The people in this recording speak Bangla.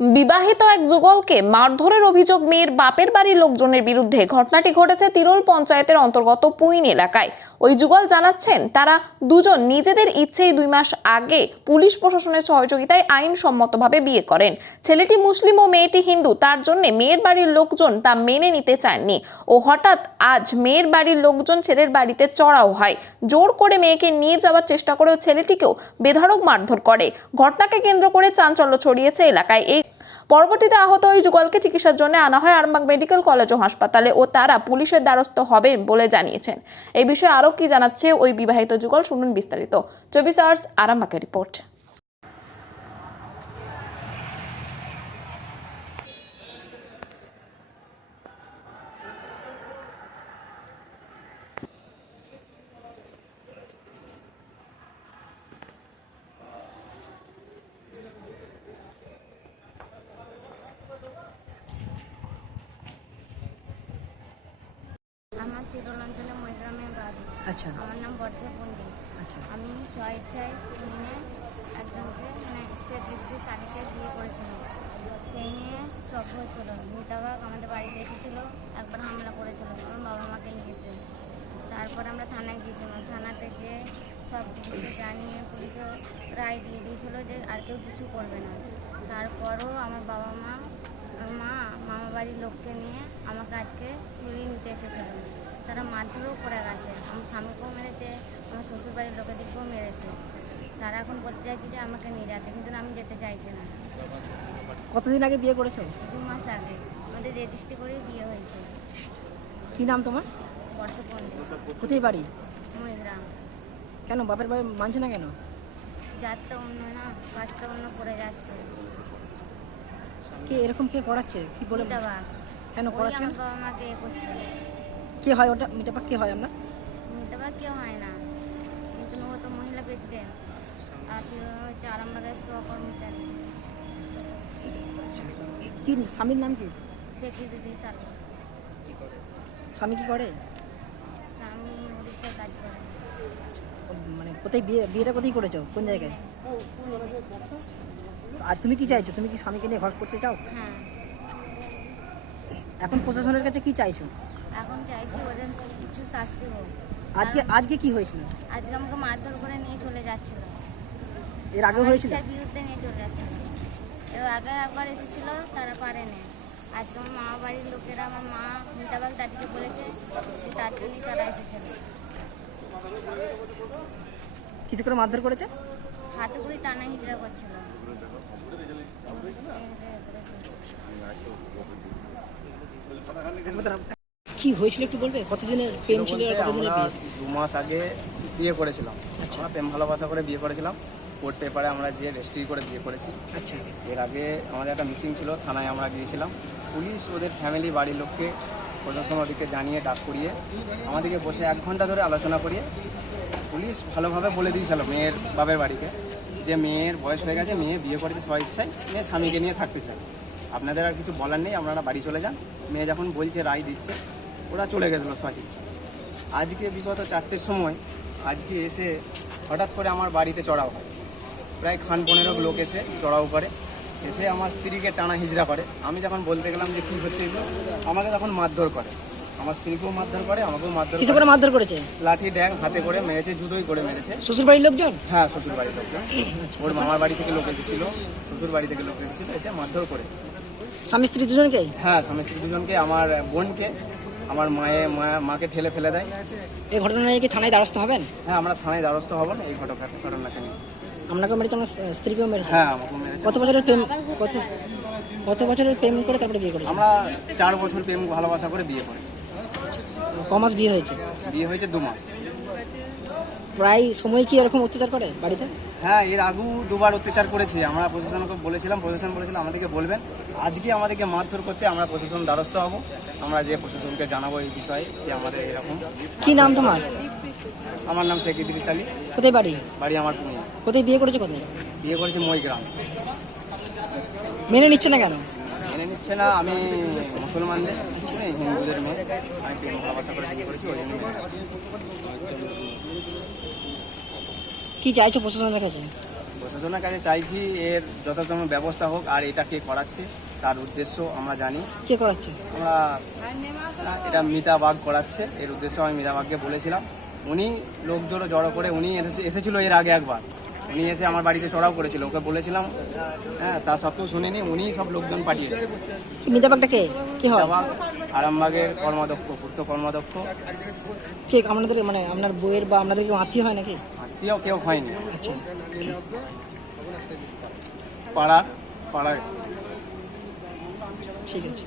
বিবাহিত এক যুগলকে মারধরের অভিযোগ মেয়ের বাপের বাড়ির লোকজনের বিরুদ্ধে ঘটনাটি ঘটেছে তিরোল পঞ্চায়েতের অন্তর্গত পুইন এলাকায়। ওই যুগল জানাচ্ছেন, তারা দুজন নিজেদের ইচ্ছেই দুই মাস আগে পুলিশ প্রশাসনের সহযোগিতায় আইনসম্মতভাবে বিয়ে করেন। ছেলেটি মুসলিম ও মেয়েটি হিন্দু, তার জন্য মেয়ের বাড়ির লোকজন তা মেনে নিতে চাননি ও হঠাৎ আজ মেয়ের বাড়ির লোকজন ছেলের বাড়িতে চড়াও হয়। জোর করে মেয়েকে নিয়ে যাওয়ার চেষ্টা করেও ছেলেটিকেও বেধড়ক মারধর করে। ঘটনাকে কেন্দ্র করে চাঞ্চল্য ছড়িয়েছে এলাকায়। এই পরবর্তীতে আহত ওই যুগলকে চিকিৎসার জন্য আনা হয় আরামবাগ মেডিকেল কলেজ ও হাসপাতালে ও তারা পুলিশের দ্বারস্থ হবে বলে জানিয়েছেন। এই বিষয়ে আরও কি জানাচ্ছে ওই বিবাহিত যুগল শুনুন বিস্তারিত। চব্বিশ আওয়ার্স আরামবাগের রিপোর্ট। আমার তিরোল অঞ্চলে মহিগ্রামে বাড়ি। আচ্ছা। আমার নাম বর্ষা পণ্ডিত। আচ্ছা। আমি স্বেচ্ছায় নিয়ে একজনকে মানে সে দিদি শালিকে বিয়ে করেছিল। সেই নিয়ে চক্র হচ্ছিল। ভূতাবাগ আমাদের বাড়িতে এসেছিল একবার হামলা করেছিল। আমার বাবা মাকে নিয়েছে। তারপর আমরা থানায় গিয়েছিলাম। থানাতে গিয়ে সব কিছু জানিয়ে পুলিশও রায় দিয়ে দিয়েছিল যে আর কেউ কিছু করবে না। তারপরও আমার বাবা মা মা মামা বাড়ির লোককে নিয়ে আমাকে আজকে তুলিয়ে নিতে এসেছিল। তারা মারধরও করে গেছে। আমার স্বামীকেও মেরেছে আমার শ্বশুর বাড়ির লোকেদেরকেও মেরেছে। তারা এখন বলতে চাইছে যে আমাকে নিয়ে যেতে কিন্তু আমি যেতে চাইছি না। কতদিন আগে বিয়ে করেছ? দু মাস আগে। আমাদের রেজিস্ট্রি করেই বিয়ে হয়েছে। কি নাম তোমার? কোথায় বাড়ি? মহিগ্রাম কেন বাপের বাড়ি মানছে না কেন? যাত্রা অন্য না কাজটা অন্য করে যাচ্ছে। কে এরকম কে করাচ্ছে কি বলে কেন করাচ্ছে কে হয় ওটা? মিটাপাক কে হয় আমরা? মিতাবাগ কেউ হয় না। কিন্তু ও তো মহিলা প্রেসিডেন্ট আর হচ্ছে আরামবাগের সহকর্মচারী। কি স্বামীর নাম কি? স্বামী। কি করে? স্বামী উড়িষ্যায় কাজ করে। মানে কোথায় বিয়ে বিয়েটা কোথায় করেছ? কোন জায়গায়? আর তুমি কি চাইছো? তুমি কি স্বামীকে নিয়ে ঘর করতে চাও? হ্যাঁ। এখন প্রশাসনের কাছে কি চাইছো? এখন চাইছি ওদের কিছু শাস্তি হোক। আজকে আজকে কি হয়েছিল? আজকে আমাকে মারধর করে নিয়ে চলে যাচ্ছিল। এর আগে আমার হয়েছিল? ইচ্ছার বিরুদ্ধে নিয়ে চলে যাচ্ছিল। এর আগে একবার এসেছিল তারা পারেনি। আজকে আমার মা বাড়ির লোকেরা আমার মা মিতাবাগ দাদিকে বলেছে যে তার জন্যই তারা এসেছিল। কিছু করে মারধর করেছে? হাতে করে টানা হিজড়া করছিল। কি হয়েছিল একটু বলবে? কতদিনের প্রেম ছিল আমরা দু মাস আগে বিয়ে করেছিলাম। আচ্ছা। আমরা প্রেম ভালোবাসা করে বিয়ে করেছিলাম। কোর্ট পেপারে আমরা যে রেজিস্ট্রি করে বিয়ে করেছি। আচ্ছা। এর আগে আমাদের একটা মিসিং ছিল থানায় আমরা গিয়েছিলাম। পুলিশ ওদের ফ্যামিলি বাড়ির লোককে প্রশাসন ওদিকে জানিয়ে ডাক করিয়ে আমাদেরকে বসে এক ঘণ্টা ধরে আলোচনা করিয়ে পুলিশ ভালোভাবে বলে দিয়েছিল মেয়ের বাবের বাড়িতে যে মেয়ের বয়স হয়ে গেছে, মেয়ে বিয়ে করতে সবাই ইচ্ছায়, মেয়ে স্বামীকে নিয়ে থাকতে চায়। আপনাদের আর কিছু বলার নেই, আপনারা বাড়ি চলে যান। মেয়ে যখন বলছে, রায় দিচ্ছে, ওরা চলে গেছিল সবাই ইচ্ছা আজকে বিগত চারটের সময় আজকে এসে হঠাৎ করে আমার বাড়িতে চড়াও হয়। প্রায় খান পনেরো লোক এসে চড়াও করে, এসে আমার স্ত্রীকে টানা হিজড়া করে। আমি যখন বলতে গেলাম যে, কী হচ্ছে এগুলো? আমাকে তখন মারধর করে। আমার স্ত্রীকেও মারধর করে আমাকেও মারধর কিছু করে মারধর করেছে? লাঠি ড্যাং হাতে করে মেরেছে জুতোই করে মেরেছে। শ্বশুর বাড়ির লোকজন? হ্যাঁ শ্বশুর বাড়ির লোকজন ওর মামার বাড়ি থেকে লোক এসেছিল শ্বশুর বাড়ি থেকে লোক এসেছিল এসে মারধর করে। স্বামী স্ত্রী দুজনকেই হ্যাঁ স্বামী স্ত্রী দুজনকে আমার বোনকে আমার মায়ে মা মাকে ঠেলে ফেলে দেয়। এই ঘটনা নিয়ে কি থানায় দ্বারস্থ হবেন? হ্যাঁ আমরা থানায় দ্বারস্থ হব না এই ঘটনা ঘটনাকে নিয়ে। আপনাকেও মেরেছে আমার স্ত্রীকেও মেরেছে? হ্যাঁ আমাকেও মেরেছে। কত বছরের প্রেম কত কত বছরের প্রেম করে তারপরে বিয়ে করেছে? আমরা চার বছর প্রেম ভালোবাসা করে বিয়ে করেছি। ক মাস বিয়ে হয়েছে? বিয়ে হয়েছে দু মাস। প্রায় সময় কি এরকম অত্যাচার করে বাড়িতে? হ্যাঁ এর আগেও দুবার অত্যাচার করেছি। আমরা প্রশাসনকে বলেছিলাম প্রশাসন বলেছিল আমাদেরকে বলবেন। আজকে আমাদেরকে মারধর করতে আমরা প্রশাসন দ্বারস্থ হব। আমরা যে প্রশাসনকে জানাব এই বিষয়ে যে আমাদের এরকম কি নাম তোমার? আমার নাম শেখ ইদ্রিস আলী। কোথায় বাড়ি? বাড়ি আমার কোথায় বিয়ে করেছে কোথায়? বিয়ে করেছি মইগ্রাম মেনে নিচ্ছে না কেন? নিচ্ছে না আমি মুসলমানদের নিচ্ছি না হিন্দুদের মেয়ে আমি করে করেছি ওই জন্য কি চাইছো প্রশাসনের কাছে? প্রশাসনের কাছে চাইছি এর যথাযথ ব্যবস্থা হোক আর এটা কে করাচ্ছে তার উদ্দেশ্য আমরা জানি। কে করাচ্ছে? আমরা এটা মিতা বাগ করাচ্ছে এর উদ্দেশ্য আমি মিতা বাগকে বলেছিলাম। উনি লোকজোড়ো জড়ো করে উনি এসে এসেছিল এর আগে একবার। উনি এসে আমার বাড়িতে চড়াও করেছিল। ওকে বলেছিলাম হ্যাঁ তা সত্ত্বেও শুনিনি। উনি সব লোকজন পাঠিয়ে মিতাবাগটা কে? কি হয়? মিতা বাগ আরামবাগের কর্মাধ্যক্ষ পূর্ত কর্মাধ্যক্ষ। কে আপনাদের মানে আপনার বইয়ের বা আপনাদের কেউ আত্মীয় হয় নাকি? আত্মীয় কেউ হয়নি। আচ্ছা। পাড়ার পাড়ার। ঠিক আছে।